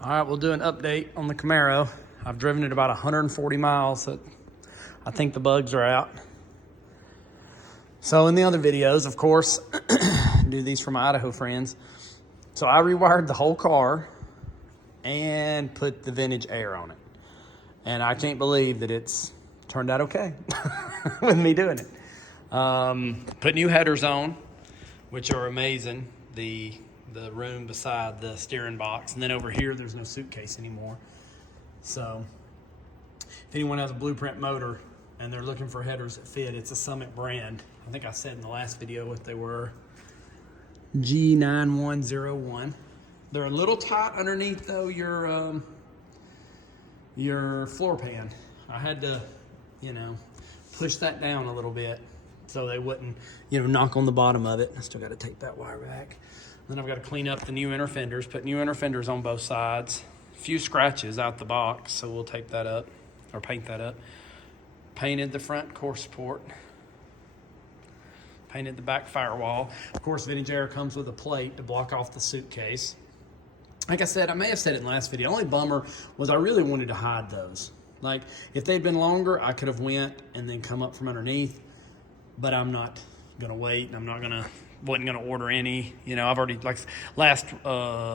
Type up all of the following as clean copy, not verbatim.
All right, we'll do an update on the Camaro. I've driven it about 140 miles. So I think the bugs are out. So in the other videos, of course, do these for my Idaho friends. So I rewired the whole car and put the vintage air on it. And I can't believe that it's turned out okay with me doing it. Put new headers on, which are amazing. The room beside the steering box. And then over here, there's no suitcase anymore. So if anyone has a Blueprint motor and they're looking for headers that fit, it's a Summit brand. I think I said in the last video what they were. G9101. They're a little tight underneath though your floor pan. I had to, push that down a little bit so they wouldn't, knock on the bottom of it. I still got to take that wire back. Then I've got to clean up the new inner fenders, put new inner fenders on both sides. A few scratches out the box, so we'll tape that up or paint that up. Painted the front core support. Painted the back firewall. Of course, vintage air comes with a plate to block off the suitcase. Like I said, I may have said it in the last video. The only bummer was I really wanted to hide those. Like, if they'd been longer, I could have went and then come up from underneath. But I'm not gonna wait, and wasn't gonna order any. I've already, like last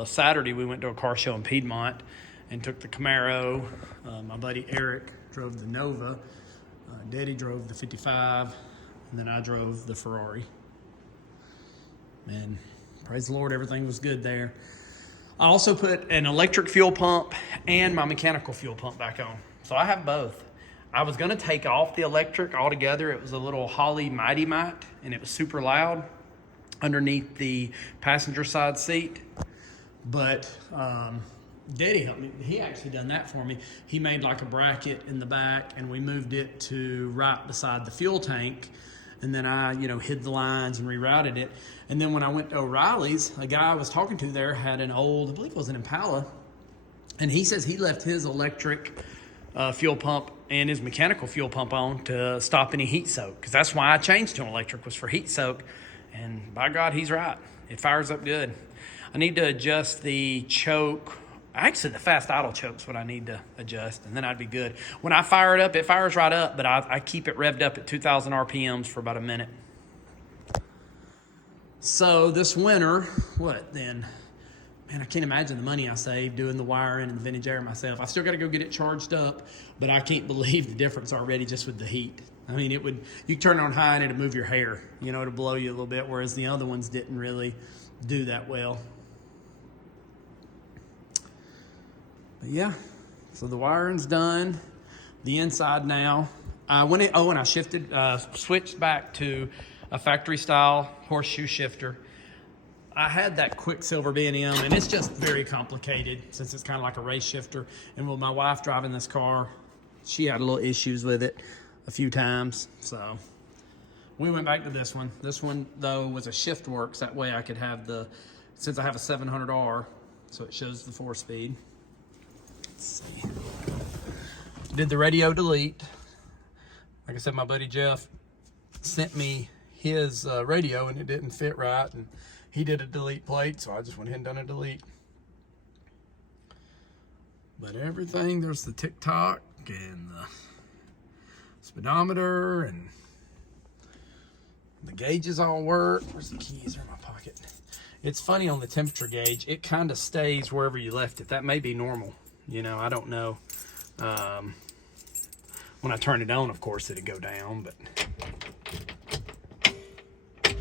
Saturday, we went to a car show in Piedmont and took the Camaro. My buddy Eric drove the Nova. Daddy drove the 55, and then I drove the Ferrari. And praise the Lord, everything was good there. I also put an electric fuel pump and my mechanical fuel pump back on. So I have both. I was gonna take off the electric altogether. It was a little Holley Mighty Mite, and it was super loud underneath the passenger side seat. But Daddy helped me. He actually done that for me. He made like a bracket in the back, and we moved it to right beside the fuel tank. And then I, hid the lines and rerouted it. And then when I went to O'Reilly's, a guy I was talking to there had an old, I believe it was an Impala, and he says he left his electric fuel pump and his mechanical fuel pump on to stop any heat soak, because that's why I changed to an electric, was for heat soak. And by God, he's right. It fires up good. I need to adjust the choke. Actually, the fast idle choke's what I need to adjust, and then I'd be good. When I fire it up, it fires right up, but I keep it revved up at 2,000 RPMs for about a minute. So this winter, what then? Man, I can't imagine the money I saved doing the wiring and the vintage air myself. I still got to go get it charged up, but I can't believe the difference already just with the heat. I mean, you turn it on high and it'll move your hair, it'll blow you a little bit, whereas the other ones didn't really do that well. But yeah, so the wiring's done. The inside now. And I switched back to a factory style horseshoe shifter. I had that Quicksilver B&M, and it's just very complicated since it's kind of like a race shifter. And with my wife driving this car, she had a little issues with it a few times. So we went back to this one. This one, though, was a ShiftWorks. That way I could have since I have a 700R, so it shows the 4-speed. Let's see. Did the radio delete. Like I said, my buddy Jeff sent me his radio, and it didn't fit right. And he did a delete plate, so I just went ahead and done a delete. But everything, there's the tick-tock and the speedometer, and the gauges all work. Where's the keys? They're in my pocket. It's funny on the temperature gauge, it kind of stays wherever you left it. That may be normal. I don't know. When I turn it on, of course, it'd go down, but I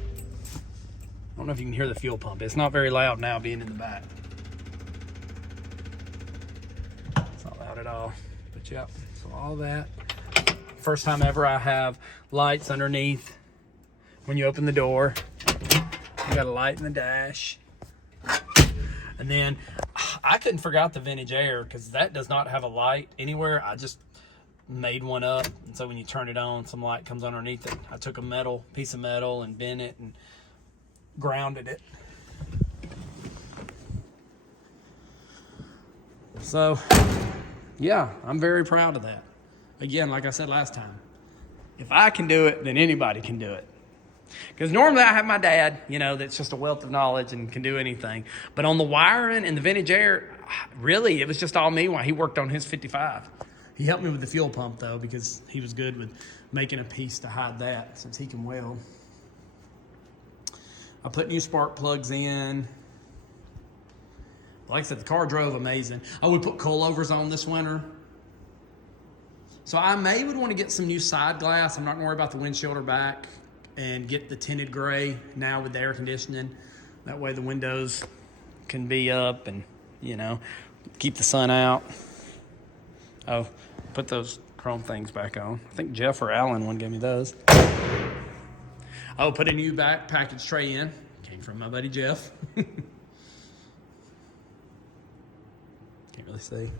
don't know if you can hear the fuel pump. It's not very loud now being in the back. It's not loud at all, but yeah, so all that. First time ever I have lights underneath when you open the door. You got a light in the dash. And then I couldn't figure out the vintage air because that does not have a light anywhere. I just made one up, and so when you turn it on, some light comes underneath it. I took a piece of metal and bent it and grounded it. So yeah, I'm very proud of that. Again, like I said last time, if I can do it, then anybody can do it. Because normally I have my dad, you know, that's just a wealth of knowledge and can do anything. But on the wiring and the vintage air, really, it was just all me while he worked on his 55. He helped me with the fuel pump, though, because he was good with making a piece to hide that, since he can weld. I put new spark plugs in. Like I said, the car drove amazing. I would put coilovers on this winter. So I would want to get some new side glass. I'm not going to worry about the windshield or back, and get the tinted gray now with the air conditioning. That way the windows can be up and, you know, keep the sun out. Oh, put those chrome things back on. I think Jeff or Alan one gave me those. Oh, put a new back package tray in. Came from my buddy Jeff. Can't really see.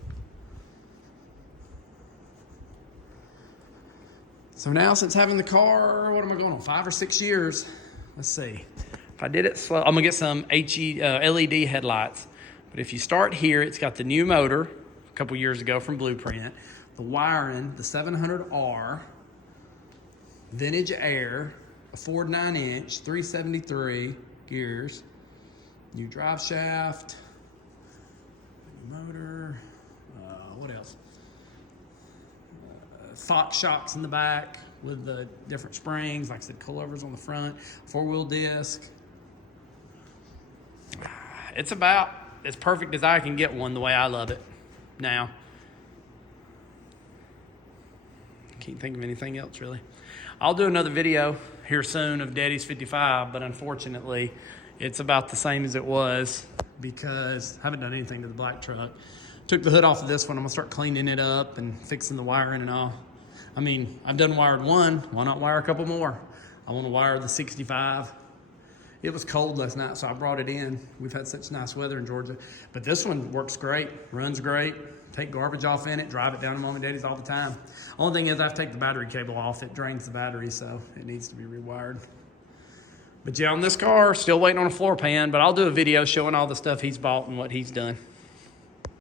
So now, since having the car, what am I going on, 5 or 6 years? Let's see. If I did it slow, I'm gonna get some LED headlights. But if you start here, it's got the new motor a couple years ago from Blueprint, the wiring, the 700R, vintage air, a Ford 9-inch, 373 gears, new drive shaft, new motor, what else? Fox shocks in the back with the different springs, like I said, coilovers on the front, 4-wheel disc. It's about as perfect as I can get one the way I love it now. Can't think of anything else really. I'll do another video here soon of Daddy's 55, but unfortunately it's about the same as it was because I haven't done anything to the black truck. Took the hood off of this one. I'm gonna start cleaning it up and fixing the wiring and all. I mean, I've done wired one. Why not wire a couple more? I want to wire the 65. It was cold last night, so I brought it in. We've had such nice weather in Georgia. But this one works great, runs great. Take garbage off in it, drive it down to Mom and Daddy's all the time. Only thing is I have to take the battery cable off. It drains the battery, so it needs to be rewired. But yeah, on this car, still waiting on a floor pan, but I'll do a video showing all the stuff he's bought and what he's done.